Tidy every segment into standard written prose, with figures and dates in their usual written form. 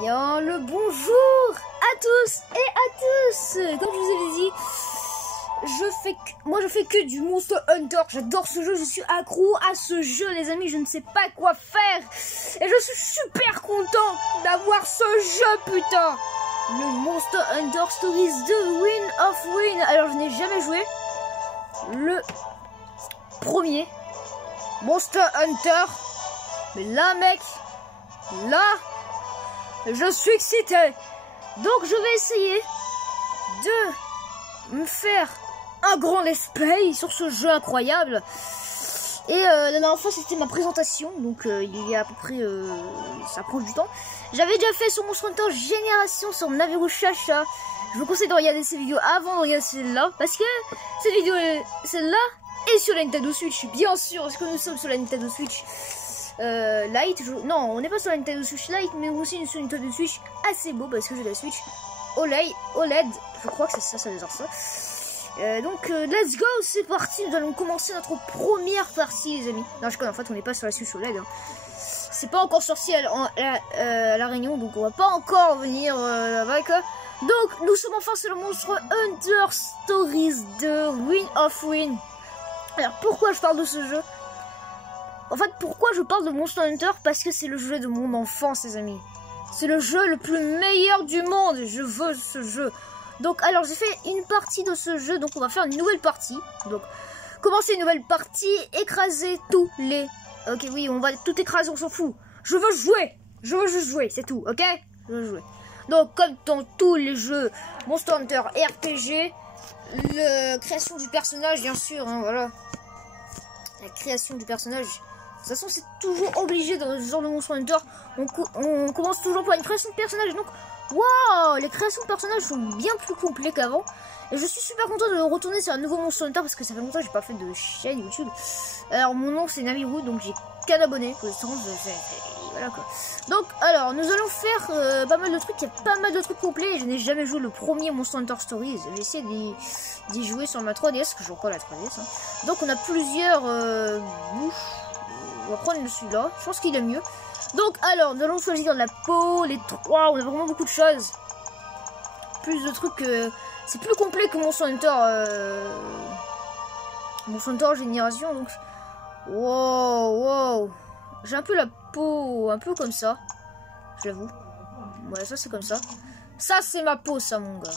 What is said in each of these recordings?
Bien le bonjour à tous et à tous. Comme je vous avais dit, je fais que du Monster Hunter. J'adore ce jeu, je suis accro à ce jeu les amis, je ne sais pas quoi faire. Et je suis super content d'avoir ce jeu putain. Le Monster Hunter Stories 2 Win of Win. Alors je n'ai jamais joué le premier Monster Hunter. Mais là mec, là je suis excité. Donc je vais essayer de me faire un grand let's play sur ce jeu incroyable. Et la dernière fois c'était ma présentation, donc il y a à peu près ça prend du temps. J'avais déjà fait sur Monster Hunter Génération sur Naviru Chacha. Je vous conseille de regarder ces vidéos avant de regarder celle-là, parce que cette vidéo, celle-là est sur la Nintendo Switch, bien sûr, parce que nous sommes sur la Nintendo Switch Lite. Non, on n'est pas sur la Nintendo Switch Lite, mais aussi sur une Nintendo Switch assez beau, parce que j'ai la Switch OLED, je crois que c'est ça veut dire ça. Donc let's go, c'est parti, nous allons commencer notre première partie les amis. Non je connais, en fait on n'est pas sur la Switch OLED hein. C'est pas encore sorti à la Réunion, donc on va pas encore venir là-bas quoi. Donc nous sommes enfin sur le Monster Hunter Stories 2 Win of Win. Alors pourquoi je parle de ce jeu? En fait pourquoi je parle de Monster Hunter? Parce que c'est le jeu de mon enfance les amis. C'est le jeu le plus meilleur du monde, je veux ce jeu. Donc alors j'ai fait une partie de ce jeu, donc on va faire une nouvelle partie. Donc commencer une nouvelle partie, écraser tous les... Ok oui, on va tout écraser, on s'en fout. Je veux juste jouer, c'est tout, ok? Je veux jouer. Donc comme dans tous les jeux Monster Hunter RPG, la création du personnage bien sûr, hein, voilà. La création du personnage. De toute façon c'est toujours obligé dans ce genre de Monster Hunter. On commence toujours par une création de personnage, donc... Waouh, les créations de personnages sont bien plus complets qu'avant. Et je suis super content de retourner sur un nouveau Monster Hunter parce que ça fait longtemps que j'ai pas fait de chaîne YouTube. Alors mon nom c'est Naviru, donc j'ai qu'un abonné pour l'instant. Voilà quoi. Donc alors nous allons faire pas mal de trucs. Il y a pas mal de trucs complets. Et je n'ai jamais joué le premier Monster Hunter Stories. J'ai essayé d'y jouer sur ma 3DS parce que j'ai encore la 3DS. Hein. Donc on a plusieurs bouches. On va prendre celui-là. Je pense qu'il est mieux. Donc alors, nous allons choisir la peau, les trois, on a vraiment beaucoup de choses. Plus de trucs, c'est plus complet que Monster Hunter, Monster Hunter Génération, donc... Wow. J'ai un peu la peau, un peu comme ça, je l'avoue. Ouais, ça c'est comme ça. Ça c'est ma peau, ça mon gars.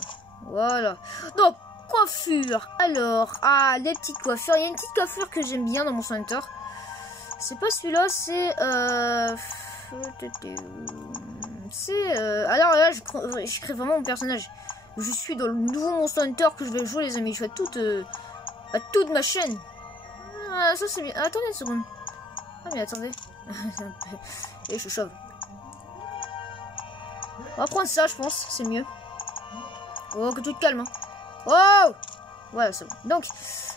Voilà. Donc, coiffure. Alors, les petites coiffures. Il y a une petite coiffure que j'aime bien dans Monster Hunter. C'est pas celui-là, c'est... alors là je crée vraiment mon personnage. Je suis dans le nouveau Monster Hunter que je vais jouer les amis. Je fais toute ma chaîne. Ça c'est bien. Attendez une seconde. Ah mais attendez. Et je chauve. On va prendre ça je pense. C'est mieux. Oh que tu te calmes hein. Wow. Voilà c'est bon. Donc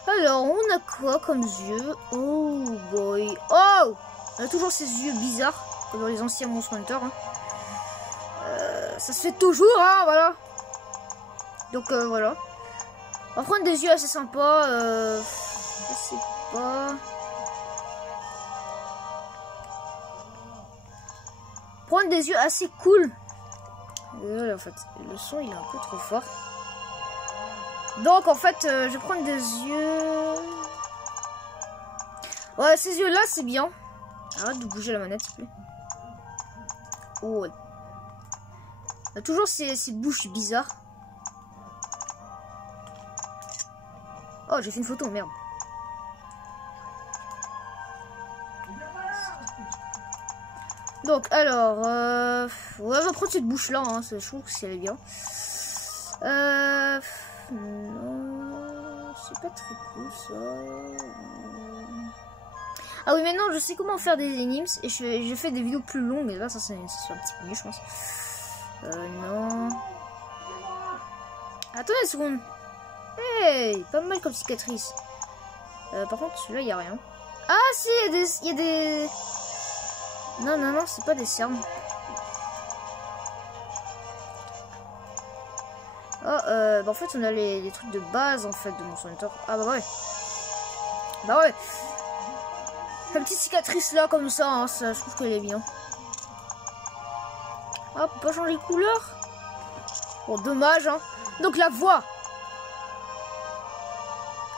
alors on a quoi comme yeux? Oh boy. Oh. On a toujours ces yeux bizarres. Comme dans les anciens Monster Hunter. Hein. Ça se fait toujours, hein, voilà. Donc voilà. On va prendre des yeux assez sympas. Je sais pas. Prendre des yeux assez cool. Voilà, en fait, le son il est un peu trop fort. Donc en fait, je vais prendre des yeux. Ouais, ces yeux là, c'est bien. Arrête de bouger la manette, s'il te plaît. Oh. On a toujours ces bouches bizarres. Oh, j'ai fait une photo, merde. Donc, alors, ouais, on va prendre cette bouche-là, hein, je trouve que c'est bien. Non, c'est pas très cool, ça. Ah oui, maintenant, je sais comment faire des énigmes, et je fais des vidéos plus longues, et là, ça c'est un petit peu mieux, je pense. Non. Attendez une seconde. Hey, pas mal comme cicatrice. Par contre, celui-là, il n'y a rien. Ah, si, il y a des... Non, c'est pas des cernes. Oh, bah en fait, on a les trucs de base, en fait, de Monster Hunter. Ah, bah ouais. Bah ouais. La petite cicatrice, là, comme ça, hein, ça je trouve qu'elle est bien. Ah, on peut pas changer de couleur. Bon, dommage, hein. Donc la voix.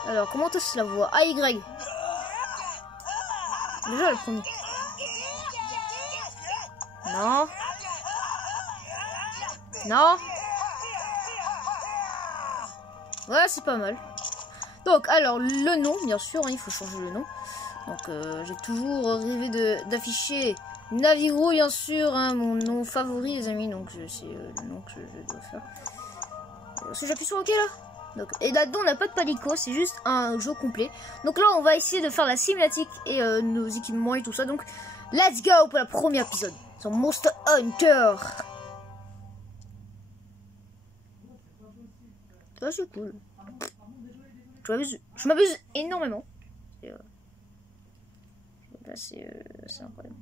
Alors, comment est-ce la voix? A, Y. Déjà le premier. Non. Non. Ouais, c'est pas mal. Donc, alors, le nom, bien sûr, hein, il faut changer le nom. Donc, j'ai toujours rêvé d'afficher Navigo, bien sûr, hein, mon nom favori, les amis. Donc, c'est le nom que je dois faire. Est-ce que j'appuie sur OK, là? Donc, et là-dedans, on n'a pas de palico, c'est juste un jeu complet. Donc là, on va essayer de faire la cinématique et nos équipements et tout ça. Donc, let's go pour le premier épisode sur Monster Hunter. Ça, c'est cool. Je m'abuse énormément. Là, c'est incroyable.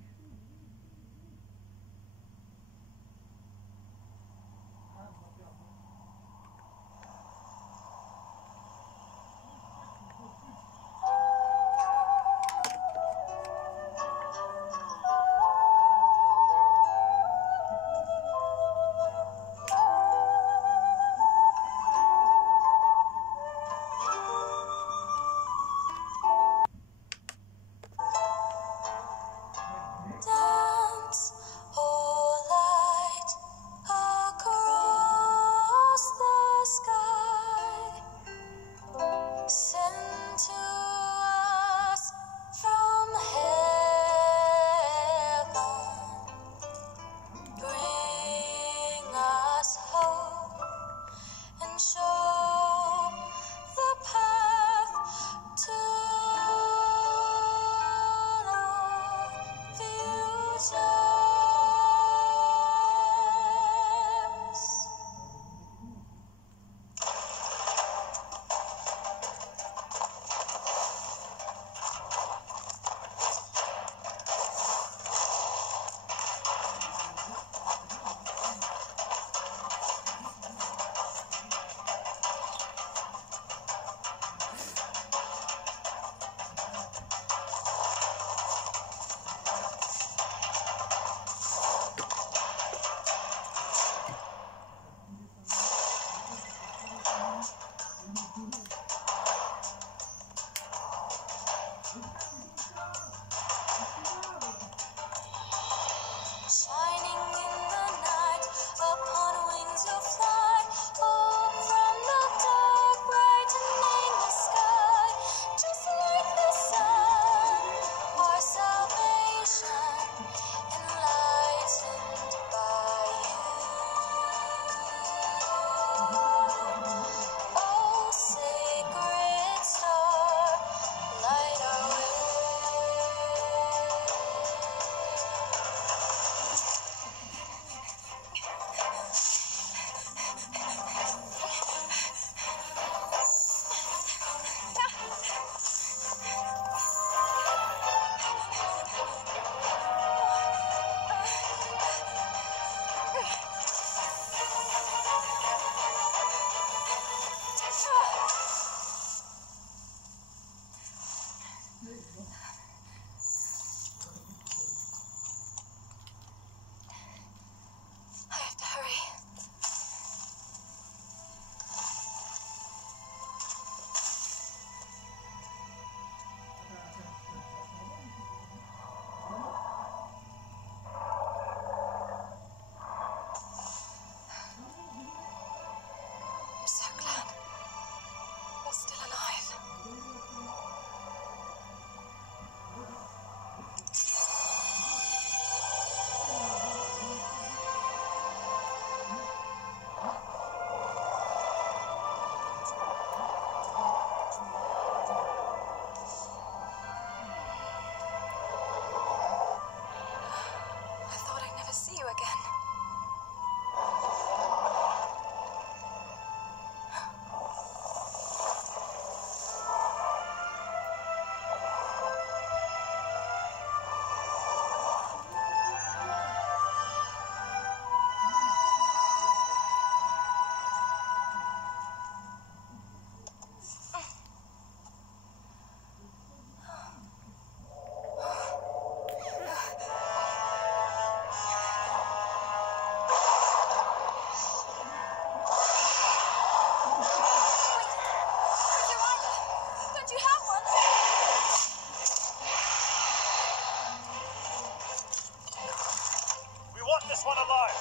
last one alive.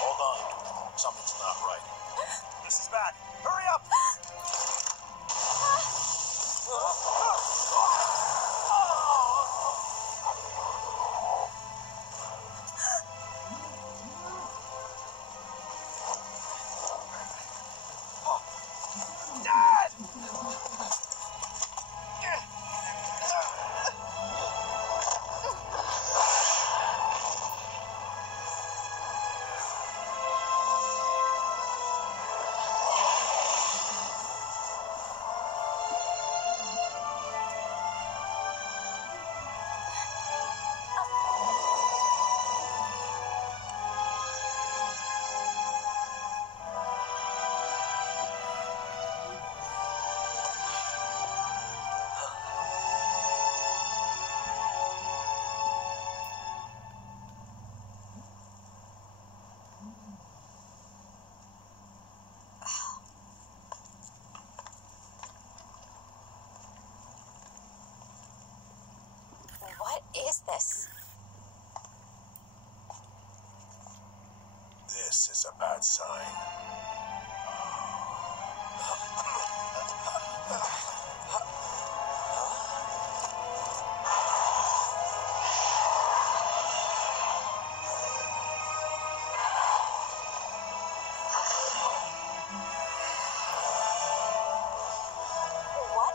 Hold on. Something's not right. This is bad. Hurry up! Dad! What is this? This is a bad sign. What?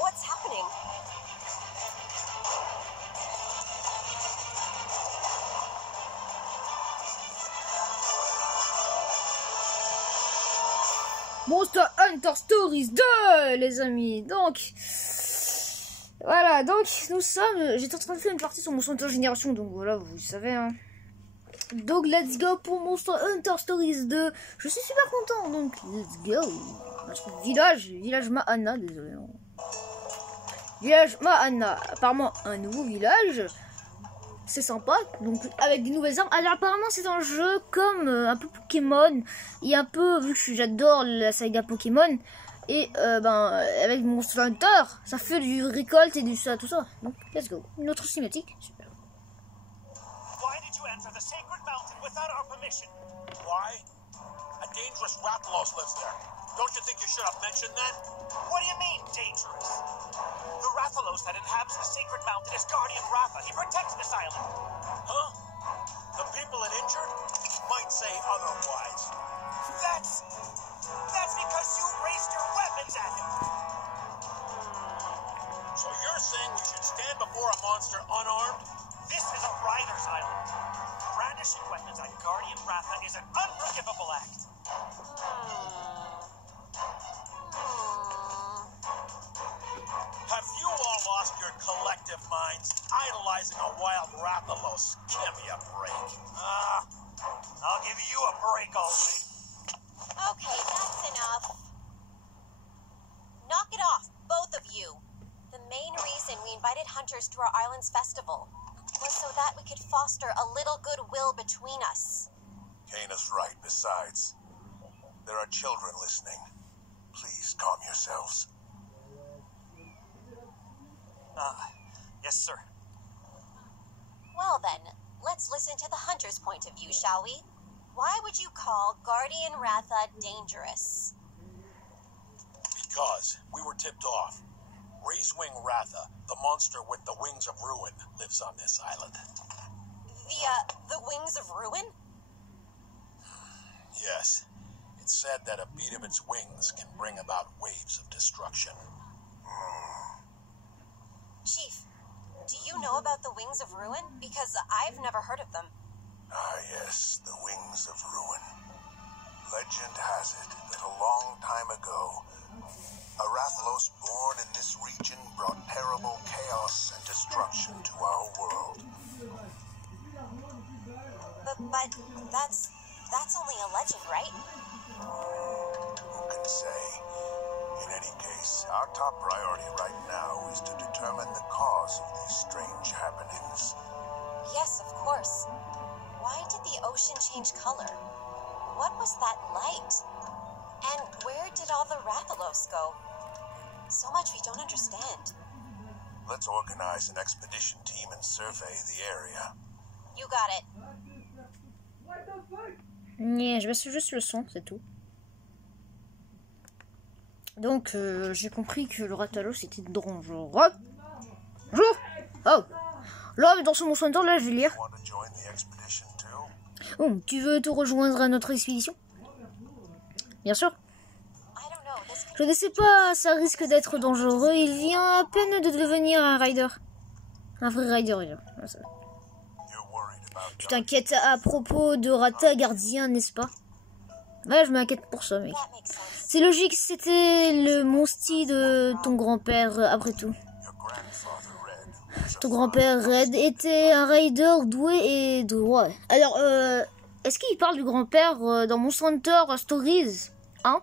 What's happening? Monster Hunter Stories 2, les amis. Donc, voilà. Donc, nous sommes... J'étais en train de faire une partie sur Monster Hunter Génération. Donc, voilà, vous savez, hein. Donc, let's go pour Monster Hunter Stories 2. Je suis super content. Donc, let's go. Notre village Mahana, désolé. Village Mahana. Apparemment, un nouveau village. C'est sympa, donc avec des nouvelles armes. Alors apparemment c'est un jeu comme un peu Pokémon, et un peu, vu que j'adore la saga Pokémon, et avec Monster Hunter, ça fait du récolte et du ça, tout ça. Donc let's go, une autre cinématique, super. Why did you enter the sacred mountain without our permission? Why? A dangerous Rathalos lives there. Don't you think you should have mentioned that? What do you mean, dangerous? The Rathalos that inhabits the sacred mountain is Guardian Ratha. He protects this island. Huh? The people it injured might say otherwise. That's because you raised your weapons at him. So you're saying we should stand before a monster unarmed? This is a rider's island. Brandishing weapons at Guardian Ratha is an unforgivable act. Have you all lost your collective minds, idolizing a wild Rathalos? Give me a break. I'll give you a break, all right. Okay, that's enough. Knock it off, both of you. The main reason we invited hunters to our island's festival was so that we could foster a little goodwill between us. Kana's right. Besides, there are children listening. Please calm yourselves. Yes, sir. Well then, let's listen to the hunter's point of view, shall we? Why would you call Guardian Ratha dangerous? Because we were tipped off. Razewing Ratha, the monster with the wings of ruin, lives on this island. The wings of ruin? Yes. It's said that a beat of its wings can bring about waves of destruction. Chief, do you know about the wings of ruin? Because I've never heard of them. Ah, yes, the wings of ruin. Legend has it that a long time ago, a Rathalos born in this region brought terrible chaos and destruction to our world. But that's only a legend, right? Who can say? In any case, our top priority right now is to determine the cause of these strange happenings. Yes, of course. Why did the ocean change color? What was that light? And where did all the Rathalos go? So much we don't understand. Let's organize an expedition team and survey the area. You got it. Yeah, je baisse juste le son, c'est tout. Donc, j'ai compris que le Rathalos c'était dangereux. Bonjour. Oh. Là, dans ce Monster Hunter, là, je vais lire. Want to join the expedition too? Oh, tu veux te rejoindre à notre expédition? Bien sûr. I don't know. This Je ne sais pas, ça risque d'être dangereux. Il vient à peine de devenir un rider. Un vrai rider, il vient. You're worried about Tu t'inquiètes à propos de Ratha gardien, n'est-ce pas? Ouais, je m'inquiète pour ça, mec. that makes sense. C'est logique, c'était le monsti de ton grand-père, après tout. your grandfather Red. Ton grand-père Red était un rider doué et droit. Alors, est-ce qu'il parle du grand-père dans Monster Hunter Stories, hein?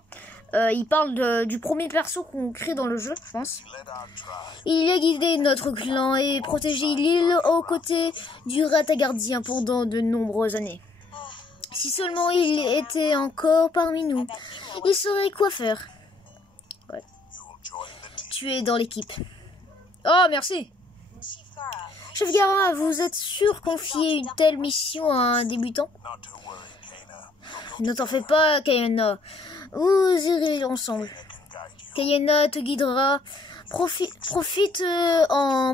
Il parle du premier perso qu'on crée dans le jeu, je pense. Led our tribe. Il a guidé notre clan et protégé l'île aux côtés du Ratha gardien pendant de nombreuses années. Si seulement il était encore parmi nous, il saurait quoi faire. You'll join the team. Tu es dans l'équipe. Oh, merci. Chief Gara, Chef Gara, vous êtes sûr confier une telle mission à un débutant? Not to worry, Kana. Ne t'en fais pas, Kayana. Vous irez ensemble. I can guide you. Kayana te guidera. Profite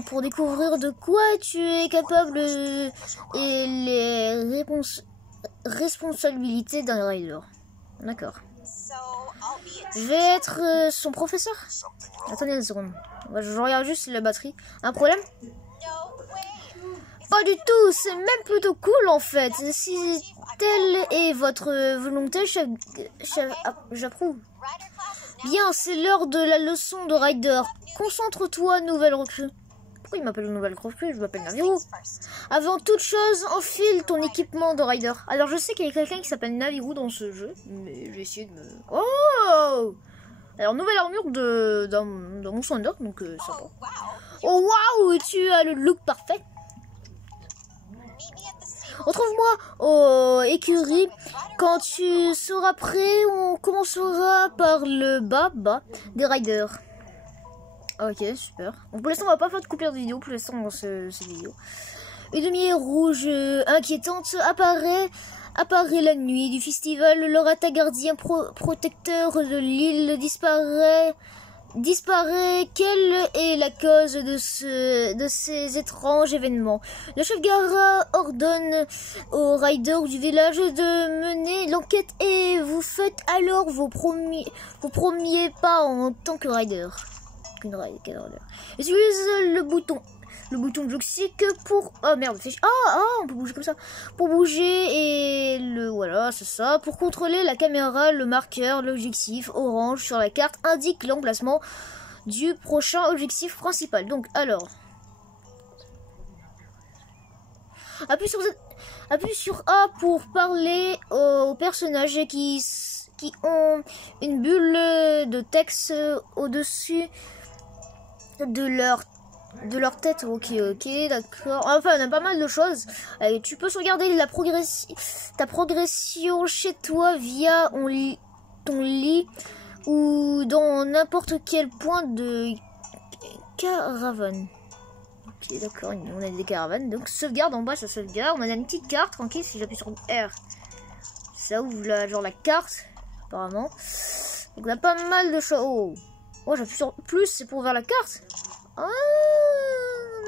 pour découvrir de quoi tu es capable et les responsabilités d'un rider. D'accord. so I'll be a Je vais être son professeur. Something wrong? Attendez une seconde. Je regarde juste la batterie. Un problème? no way. Pas du tout. C'est même plutôt cool en fait. Si telle est votre volonté, j'approuve. Rider class is now Bien, c'est l'heure de la leçon de rider. Concentre-toi, nouvelle recrue. Pourquoi il m'appelle nouvelle recrue? Je m'appelle Naviru. first. Avant toute chose, enfile ton équipement de rider. Alors, je sais qu'il y a quelqu'un qui s'appelle Naviru dans ce jeu, mais je vais essayer de me... Oh! Alors, nouvelle armure dans mon Thunder, donc sympa. Wow. Oh, waouh! Tu as le look parfait. Meet me at the stable. Retrouve-moi aux écuries. Quand tu seras prêt, on commencera par le bas des riders. Ok, super. Donc, pour l'instant, on va pas faire de coupure de vidéo pour l'instant dans cette vidéo. Une lumière rouge inquiétante apparaît la nuit du festival. Le Ratha gardien protecteur de l'île disparaît. Quelle est la cause de ces étranges événements? Le chef Gara ordonne aux riders du village de mener l'enquête et vous faites alors vos premiers pas en tant que rider. Utilise le bouton joystick pour... Oh merde, on peut bouger comme ça. Pour bouger et voilà, c'est ça. Pour contrôler la caméra, le marqueur, l'objectif orange sur la carte indique l'emplacement du prochain objectif principal. Donc, alors... Appuie sur A pour parler aux personnages qui ont une bulle de texte au-dessus de leur tête. Ok, d'accord. Enfin, on a pas mal de choses. Tu peux sauvegarder ta progression chez toi via ton lit ou dans n'importe quel point de caravane. Ok, d'accord, on a des caravanes. Donc, sauvegarde en bas, ça sauvegarde. On a une petite carte, tranquille, si j'appuie sur R. Ça ouvre la carte, apparemment. Donc, on a pas mal de choses. Oh, j'appuie sur plus, c'est pour ouvrir la carte. Ah,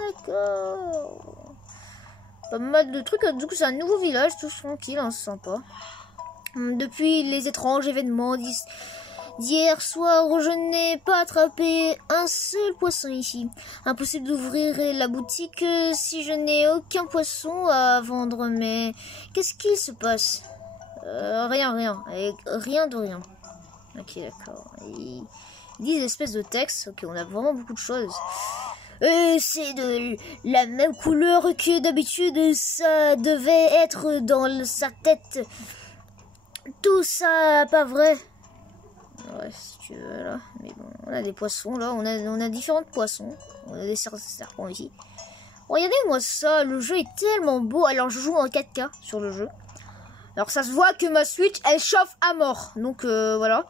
d'accord. Pas mal de trucs. Du coup, c'est un nouveau village, tout tranquille, hein, c'est sympa. Depuis les étranges événements d'hier soir, je n'ai pas attrapé un seul poisson ici. Impossible d'ouvrir la boutique si je n'ai aucun poisson à vendre. Mais qu'est-ce qu'il se passe? Rien. Rien de rien. Ok, d'accord. Ils disent espèces de texte. Ok, on a vraiment beaucoup de choses. C'est de la même couleur que d'habitude. Ça devait être dans sa tête. Tout ça, pas vrai. Ouais, si tu veux, là. Mais bon, on a des poissons, là. On a différents poissons. On a des serpents ici. Regardez-moi ça. Le jeu est tellement beau. Alors, je joue en 4K sur le jeu. Alors, ça se voit que ma Switch, elle chauffe à mort. Donc, voilà.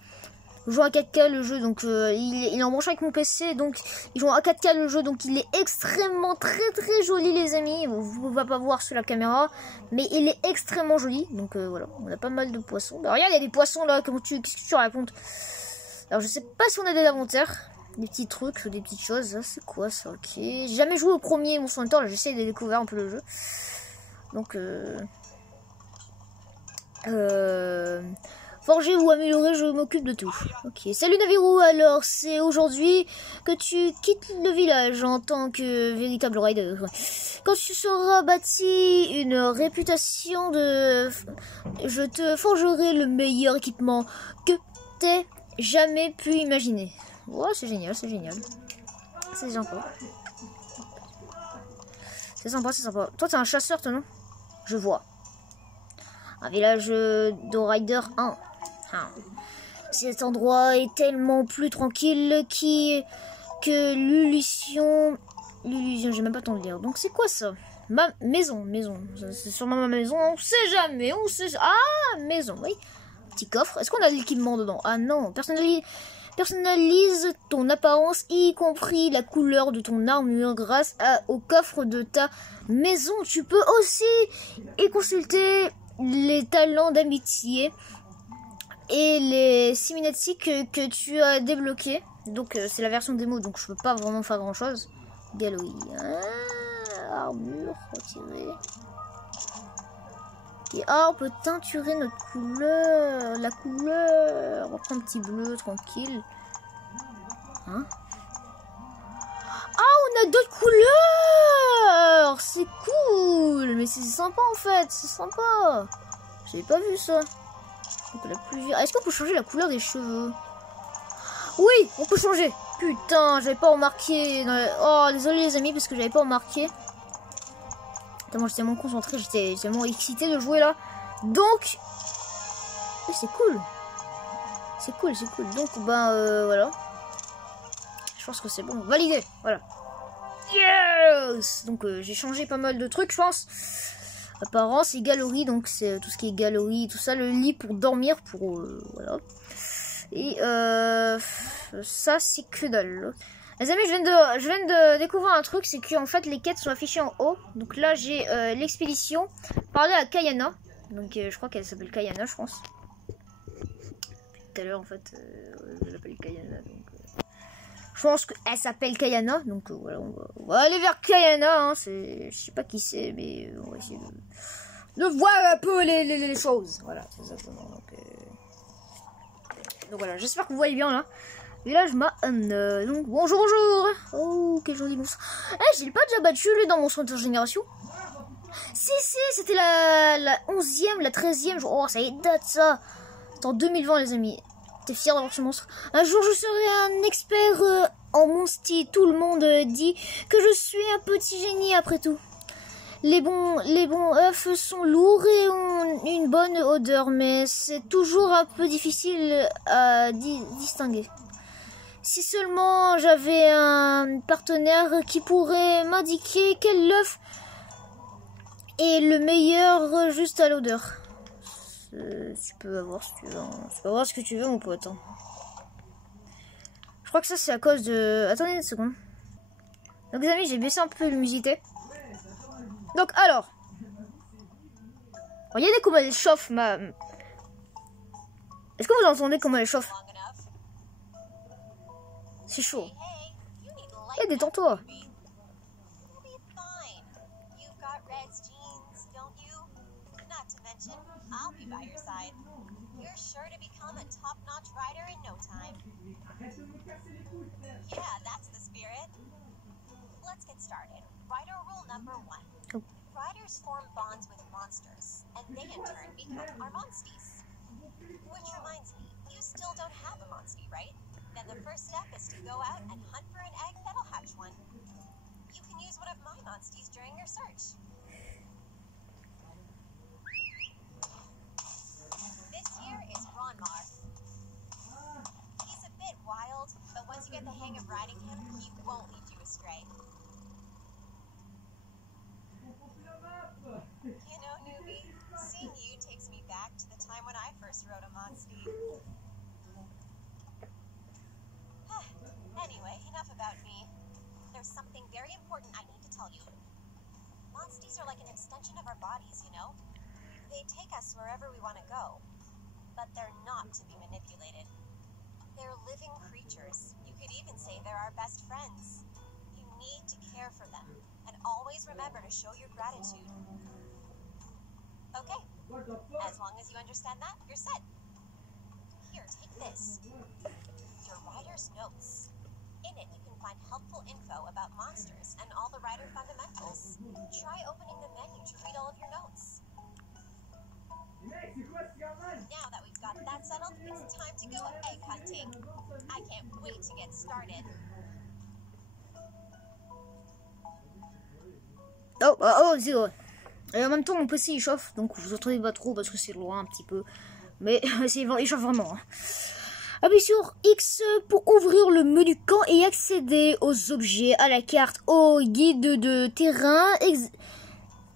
Je joue en 4K le jeu, donc il est en branché avec mon PC, donc il joue en 4K le jeu, donc il est extrêmement très joli les amis. Vous ne va pas voir sur la caméra, mais il est extrêmement joli. Donc voilà, on a pas mal de poissons. Alors, regarde, il y a des poissons là, qu'est-ce que tu racontes? Alors je sais pas si on a des inventaires, des petits trucs, des petites choses. C'est quoi ça? Ok, j'ai jamais joué au premier Monster Hunter, j'essaie de découvrir un peu le jeu. Donc forger ou améliorer, je m'occupe de tout. Ok, salut Naviru, alors c'est aujourd'hui que tu quittes le village en tant que véritable rider. Quand tu seras bâti une réputation de... Je te forgerai le meilleur équipement que t'aies jamais pu imaginer. Ouais, c'est génial, c'est génial. C'est sympa. C'est sympa, c'est sympa. Toi, t'es un chasseur, toi, non? Je vois. Un village de Rider 1. Cet endroit est tellement plus tranquille que l'illusion... L'illusion, j'ai même pas le temps de lire. Donc c'est quoi ça? Ma maison. C'est sûrement ma maison, on sait jamais, on sait... Ah, maison, oui. Petit coffre. Est-ce qu'on a de l'équipement dedans? Ah non, personnalise ton apparence, y compris la couleur de ton armure grâce au coffre de ta maison. Tu peux aussi y consulter les talents d'amitié et les cinématiques que tu as débloquées. Donc c'est la version démo, donc je peux pas vraiment faire grand chose. Galerie, armure, retirer. Et on peut teinturer notre couleur, la couleur. On va prendre un petit bleu, tranquille. Hein? Ah, on a d'autres couleurs. C'est cool, mais c'est sympa en fait, c'est sympa. J'avais pas vu ça. Donc la pluie. Est-ce qu'on peut changer la couleur des cheveux? Oui, on peut changer. Putain, j'avais pas remarqué. Oh, désolé les amis, parce que j'avais pas remarqué. Tellement j'étais tellement concentré, j'étais tellement excité de jouer là. Donc, c'est cool. C'est cool, c'est cool. Donc, ben voilà. Je pense que c'est bon. Validé. Voilà. Yes. Donc, j'ai changé pas mal de trucs, je pense. Apparence et galerie. Donc, c'est tout ce qui est galerie, tout ça. Le lit pour dormir, pour voilà. Et ça, c'est que dalle. Les amis, je viens de découvrir un truc, c'est que en fait les quêtes sont affichées en haut. Donc là j'ai l'expédition, parler à Kayana. Donc je crois qu'elle s'appelle Kayana, je pense. Tout à l'heure en fait, je l'appelle Kayana. Donc, je pense qu'elle s'appelle Kayana. Donc voilà, on va aller vers Kayana. Hein. Je sais pas qui c'est, mais on va essayer de voir un peu les choses. Voilà, c'est exactement. Donc voilà, j'espère que vous voyez bien là. Village Mahon. Donc bonjour. Oh, quel joli monstre. Eh, j'ai pas déjà battu lui dans Monster Hunter Génération. Si, c'était la 11e, la 13e. Oh, ça y est, date ça. C'est en 2020 les amis. T'es fier d'avoir ce monstre? Un jour je serai un expert en monstie. Tout le monde dit que je suis un petit génie après tout. Les bons œufs sont lourds et ont une bonne odeur, mais c'est toujours un peu difficile à distinguer. Si seulement j'avais un partenaire qui pourrait m'indiquer quel œuf est le meilleur juste à l'odeur. Tu peux avoir ce que tu veux. Tu peux avoir ce que tu veux, mon pote. Hein. Je crois que ça, c'est à cause de... Attendez une seconde. Donc, les amis, j'ai baissé un peu l'humidité. Donc, alors. Regardez comment elle chauffe, ma... Est-ce que vous entendez comment elle chauffe? C'est chaud. Eh, détends-toi. Riders form bonds with monsters, and they in turn become our monsties. Which reminds me, you still don't have a monstie, right? Then the first step is to go out and hunt for an egg that'll hatch one. You can use one of my monsties during your search. This here is Ronmar. He's a bit wild, but once you get the hang of riding him, he won't lead you astray. You know, newbie, seeing you takes me back to the time when I first rode a monstie. very important I need to tell you. Monsters are like an extension of our bodies, you know? They take us wherever we want to go. But they're not to be manipulated. They're living creatures. You could even say they're our best friends. You need to care for them. And always remember to show your gratitude. Okay. As long as you understand that, you're set. Here, take this. Your rider's notes. In it, you can find helpful info about monsters and all the rider fundamentals. Try opening the menu to read all of your notes. Now that we've got that settled, it's time to go egg hunting. I can't wait to get started. Oh, zéro. Et en même temps, mon PC il chauffe, donc vous entendez pas trop parce que c'est loin un petit peu. Mais il chauffe vraiment. Hein. Appuyez sur X pour ouvrir le menu camp et accéder aux objets, à la carte, au guide de terrain.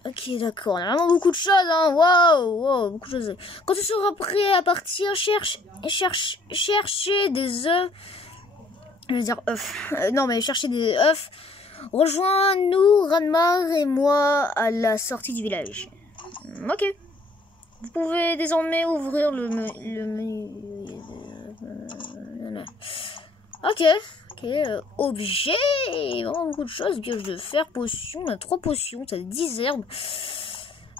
Ok, d'accord. On a vraiment beaucoup de choses. Hein. Waouh, beaucoup de choses. Quand tu seras prêt à partir, chercher des œufs. Je veux dire œufs. Non, mais chercher des œufs. Rejoins-nous, Ranmar et moi, à la sortie du village. Ok. Vous pouvez désormais ouvrir le menu. Ok. Objet. Vraiment beaucoup de choses. Pioche de fer, potions. On a 3 potions. T'as 10 herbes.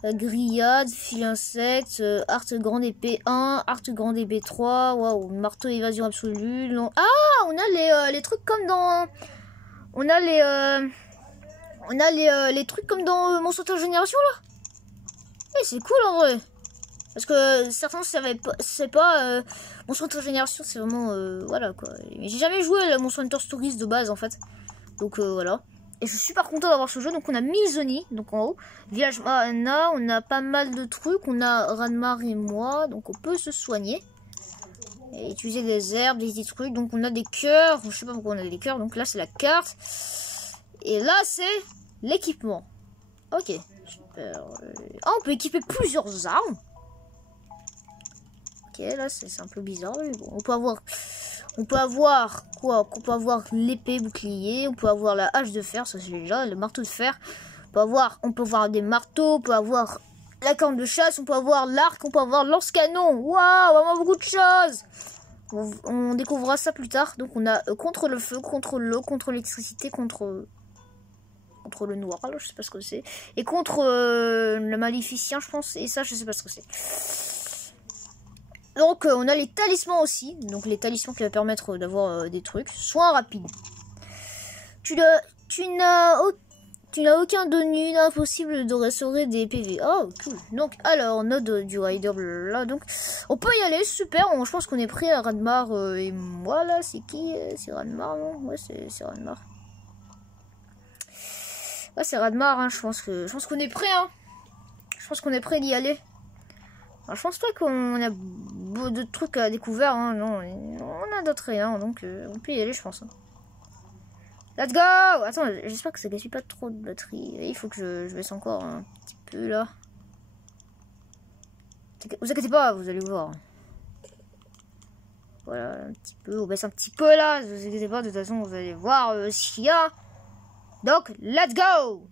Grillade, fil insecte, art grande épée 1, art grande épée 3. Waouh. Marteau évasion absolue. Non. Ah, on a les trucs comme dans... On a les trucs comme dans Monster Hunter Génération là. Et c'est cool en vrai. Parce que certains c'est pas Monster Hunter Génération, c'est vraiment voilà quoi. J'ai jamais joué à la Monster Hunter Stories de base en fait. Donc voilà. Et je suis super content d'avoir ce jeu. Donc on a Milzoni, donc en haut. Village Mana, on a pas mal de trucs. On a Ranmar et moi, donc on peut se soigner. Et utiliser des herbes, des trucs. Donc on a des cœurs. Je sais pas pourquoi on a des cœurs. Donc là c'est la carte. Et là c'est l'équipement. Ok. Super. Ah, on peut équiper plusieurs armes. Ok, là c'est un peu bizarre. Mais bon, on peut avoir quoi? On peut avoir l'épée bouclier. On peut avoir la hache de fer. Ça c'est déjà le marteau de fer. On peut avoir des marteaux. On peut avoir la corne de chasse, on peut avoir l'arc, on peut avoir le lance-canon. Waouh, vraiment beaucoup de choses. On découvrira ça plus tard. Donc on a contre le feu, contre l'eau, contre l'électricité, contre le noir, là, je sais pas ce que c'est. Et contre le maléficien, je pense. Et ça, je sais pas ce que c'est. Donc on a les talismans aussi. Donc les talismans qui vont permettre d'avoir des trucs. Soins rapides. Tu n'as aucun donné impossible de restaurer des PV. Oh, cool. Donc, alors, node du rider, là, donc, on peut y aller, super. Je pense qu'on est prêt à Ranmar et moi, là, c'est qui? C'est Ranmar, non? Ouais, c'est Ranmar. Ouais, c'est Ranmar, hein, je pense qu'on est prêt, hein. Je pense qu'on est prêt d'y aller. Alors, je pense pas qu'on a de trucs à découvrir, hein, non. On a d'autres rien, donc, on peut y aller, je pense. Hein. Let's go! Attends, j'espère que ça gaspille pas trop de batterie. Il faut que je baisse encore un petit peu là. Vous inquiétez pas, vous allez voir. Voilà, un petit peu. On baisse un petit peu là. Vous inquiétez pas, de toute façon, vous allez voir ce qu'il y a. Donc, let's go!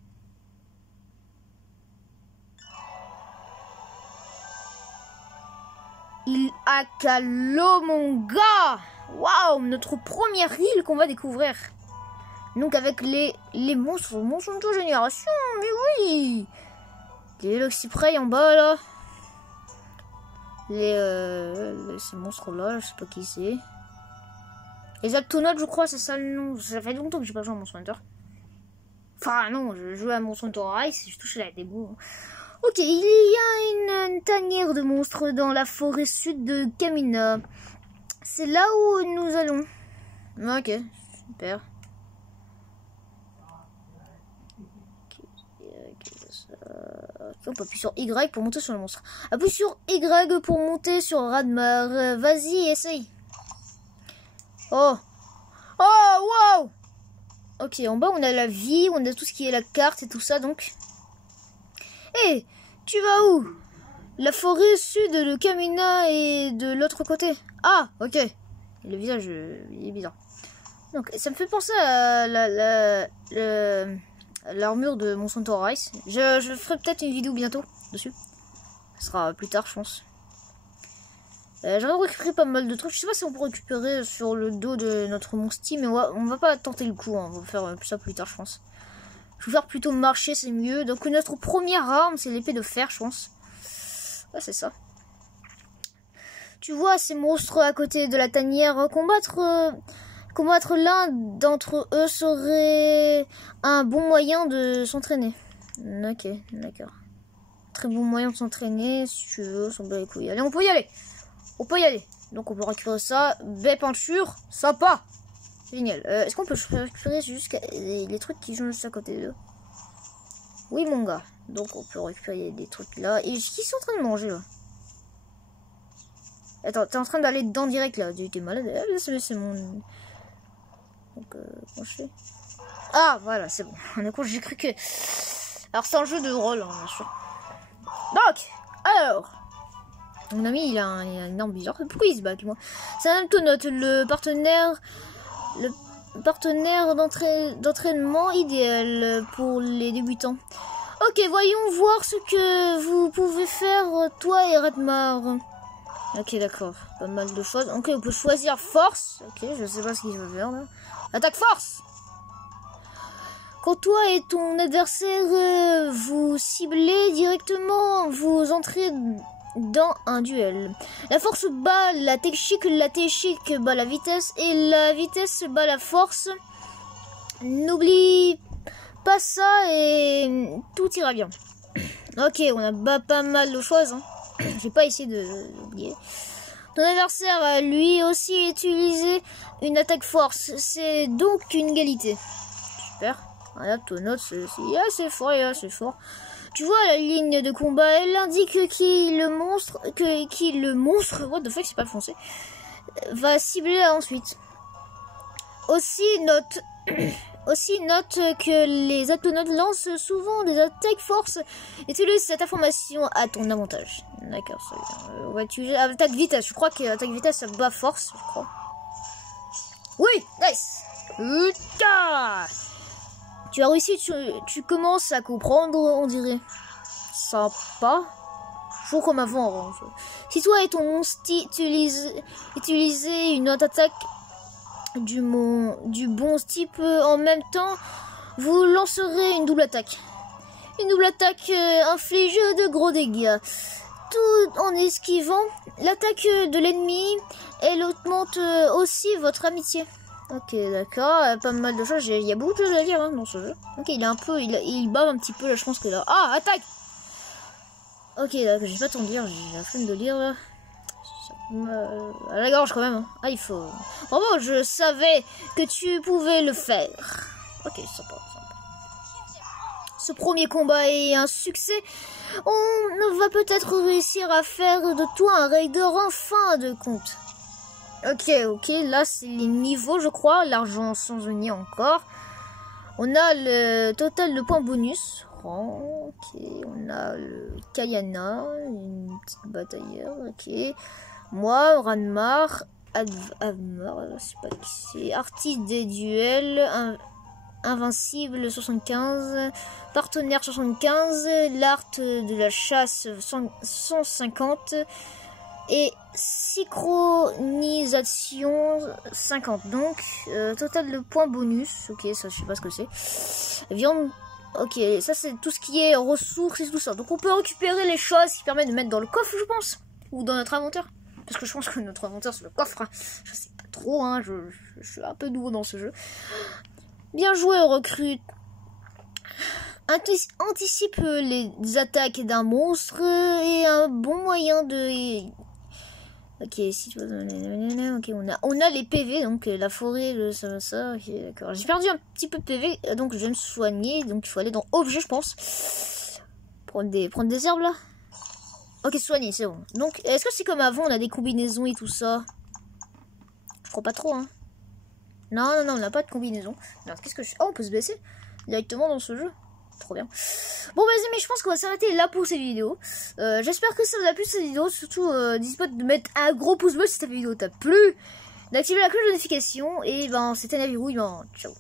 Il a calot, mon gars! Waouh, notre première île qu'on va découvrir. Donc avec les monstres, Monster Hunter Génération, mais oui. Les Loxyprey en bas là. Ces monstres là, je sais pas qui c'est. Les Aptonotes, je crois, c'est ça le nom. Ça fait longtemps que j'ai pas joué à Monster Hunter. Enfin non, je jouais à Monster Hunter Rise, je touchais la démo. Ok, il y a une tanière de monstres dans la forêt sud de Kamina. C'est là où nous allons. Ok, super. On peut appuyer sur Y pour monter sur le monstre. Appuie sur Y pour monter sur Ranmar. Vas-y, essaye. Oh. Oh, wow. Ok, en bas, on a la vie, on a tout ce qui est la carte et tout ça, donc. Hé, tu vas où? La forêt sud de Kamina et de l'autre côté. Ah, ok. Le visage, il est bizarre. Donc ça me fait penser à l'armure de Monsanto Rice. Je ferai peut-être une vidéo bientôt dessus. Ce sera plus tard, je pense. J'aimerais récupérer pas mal de trucs. Je sais pas si on peut récupérer sur le dos de notre Monstie, mais on va pas tenter le coup. Hein. On va faire ça plus tard, je pense. Je vais faire plutôt marcher, c'est mieux. Donc notre première arme, c'est l'épée de fer, je pense. Ouais, c'est ça. Tu vois ces monstres à côté de la tanière. Combattre l'un d'entre eux serait un bon moyen de s'entraîner. Ok, d'accord. Très bon moyen de s'entraîner, si tu veux, s'en bat les couilles. Allez, on peut y aller. On peut y aller. Donc on peut récupérer ça. Belle peinture, sympa. Génial. Est-ce qu'on peut récupérer jusqu'à les trucs qui sont juste à côté d'eux? Oui, mon gars. Donc on peut récupérer des trucs là. Et qui sont en train de manger là? Attends, t'es en train d'aller dedans direct là. T'es malade. C'est mon... Donc comment je fais? Ah voilà, c'est bon. Du coup j'ai cru que... Alors c'est un jeu de rôle, hein, bien sûr. Donc, alors... Mon ami il a une arme bizarre. Pourquoi il se bat avec moi? C'est un Aptonote, le partenaire d'entraînement idéal pour les débutants. Ok, voyons voir ce que vous pouvez faire, toi et Redmar. Ok, d'accord. Pas mal de choses. Ok, on peut choisir force. Ok, je sais pas ce qu'il veut faire là. Attaque force! Quand toi et ton adversaire vous ciblez directement, vous entrez dans un duel. La force bat la technique bat la vitesse, et la vitesse bat la force. N'oublie pas ça et tout ira bien. Ok, on a pas mal de choses. Hein. Je vais pas essayer d'oublier. Ton adversaire a lui aussi utilisé une attaque force. C'est donc une égalité. Super. Voilà, ton note, c'est assez fort, et assez fort. Tu vois la ligne de combat, elle indique qui le monstre, what the fuck, c'est pas français, va cibler ensuite. Aussi note que les Aptonotes lancent souvent des attaques force. Utilise cette information à ton avantage. D'accord, ça on va utiliser attaque vitesse. Je crois que attaque vitesse ça bat force, je crois. Oui, nice. Putain. Tu as réussi, tu commences à comprendre, on dirait. Sympa. Toujours comme avant. Hein. Si toi et ton monstre utilisez une autre attaque du bon type en même temps, vous lancerez une double attaque. Une double attaque inflige de gros dégâts. Tout en esquivant l'attaque de l'ennemi, elle augmente aussi votre amitié. Ok, d'accord, pas mal de choses, il y a beaucoup de choses à dire hein, dans ce jeu. Ok, il bave un petit peu là, je pense que là... Ah, attaque! Ok, d'accord, je vais pas t'en dire, j'ai la flemme de lire là. À la gorge quand même. Hein. Ah, il faut... Bravo, je savais que tu pouvais le faire. Ok, sympa. Ce premier combat est un succès. On va peut-être réussir à faire de toi un raider en fin de compte. Ok, là c'est les niveaux je crois, l'argent sans venir encore. On a le total de points bonus. Ok, on a le Kayana, une petite batailleur, ok. Moi, Ranmar, Admar, je sais pas qui c'est, artiste des duels, invincible 75, partenaire 75, l'art de la chasse 150 et synchronisation 50. Donc total de points bonus. Ok, ça je sais pas ce que c'est. Viande. Ok, ça c'est tout ce qui est ressources et tout ça. Donc on peut récupérer les choses qui permettent de mettre dans le coffre, je pense, ou dans notre inventaire. Parce que je pense que notre inventaire c'est le coffre. Hein. Je sais pas trop, hein. Je suis un peu nouveau dans ce jeu. Bien joué, recrute. Anticipe les attaques d'un monstre et un bon moyen de... Ok, si tu vois... Ok, on a les PV, donc la forêt, ça, ok, d'accord. J'ai perdu un petit peu de PV, donc je vais me soigner, donc il faut aller dans objet, je pense. Prendre des herbes, là. Ok, soigner, c'est bon. Donc, est-ce que c'est comme avant, on a des combinaisons et tout ça? Je crois pas trop, hein. Non, on n'a pas de combinaison. Alors, qu'est-ce que je... Oh, on peut se baisser directement dans ce jeu. Trop bien. Bon, vas-y, mais je pense qu'on va s'arrêter là pour cette vidéo. J'espère que ça vous a plu cette vidéo. Surtout, n'hésite pas de mettre un gros pouce bleu si cette vidéo t'a plu. d'activer la cloche de notification. Et ben, c'était Navirou, ben, ciao.